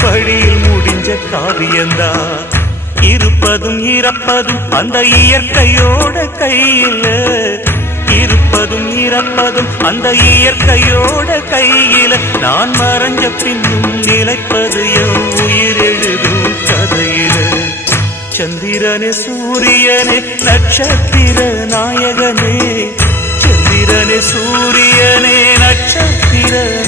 படியில் முடிஞ்ச காவியந்தான். இருப்பதும் இறப்பதும் அந்த இயற்கையோட கையில, இருப்பதும் இறப்பதும் அந்த இயற்கையோட கையில. நான் மறைஞ்ச பின்னும் நிலைப்பது என் உயிர் எழுதும் கதையில. சந்திரனே சூரியனே நட்சத்திர நாயகனே, சந்திரனே சூரியனே நட்சத்திர